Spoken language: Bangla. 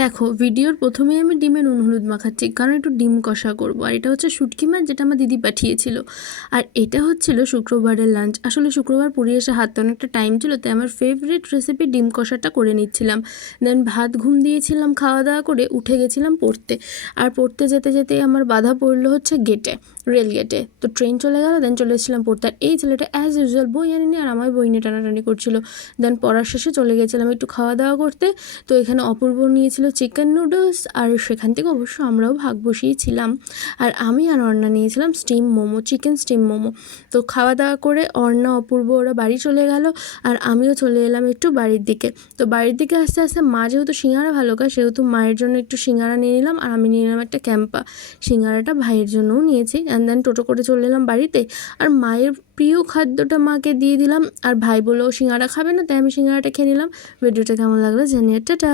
দেখো, ভিডিওর প্রথমেই আমি ডিমে নুন হলুদ মাখাচ্ছি, কারণ একটু ডিম কষা করব। আর এটা হচ্ছে শুটকি মাছ, যেটা আমার দিদি পাঠিয়েছিল। আর এটা হচ্ছিল শুক্রবারের লাঞ্চ। আসলে শুক্রবার পুরী এসে হাতে অনেকটা টাইম ছিল, তাই আমার ফেভারিট রেসিপি ডিম কষাটা করে নিচ্ছিলাম। দেন ভাত ঘুম দিয়েছিলাম, খাওয়া দাওয়া করে উঠে গেছিলাম পড়তে। আর পড়তে যেতে যেতে আমার বাধা পড়লো হচ্ছে গেটে, রেল গেটে। তো ট্রেন চলে গেল, দেন চলে এসেছিলাম পড়তে। আর এই ছেলেটা অ্যাজ ইউজুয়াল বই আনেনি, আর আমার বই নিয়ে টানাটানি করছিল। দেন পড়ার শেষে চলে গেছিলাম একটু খাওয়া দাওয়া করতে। তো এখানে অপূর্ব নিয়েছিল চিকেন নুডলস, আর সেখান থেকে অবশ্য আমরাও ভাগ বসিয়েছিলাম। আর আমি আর অর্ণা নিয়েছিলাম steam momo, chicken steam momo. তো খাওয়া দাওয়া করে অর্ণা, অপূর্ব ওরা বাড়ি চলে গেল, আর আমিও চলে এলাম একটু বাড়ির দিকে। তো বাড়ির দিকে আস্তে আস্তে মা যেহেতু সিঙ্গারা ভালো খায়, সেহেতু মায়ের জন্য একটু সিঙ্গারা নিয়ে নিলাম, আর আমি নিয়ে নিলাম একটা ক্যাম্পা। সিঙ্গারাটা ভাইয়ের জন্যও নিয়েছি। অ্যান্ড দেন টোটো করে চলে এলাম বাড়িতে। আর মায়ের প্রিয় খাদ্যটা মাকে দিয়ে দিলাম, আর ভাই বললো সিঙ্গারা খাবে না, তাই আমি সিঙ্গারাটা খেয়ে নিলাম। ভিডিওটা কেমন লাগলো জানিয়ে, টাটা।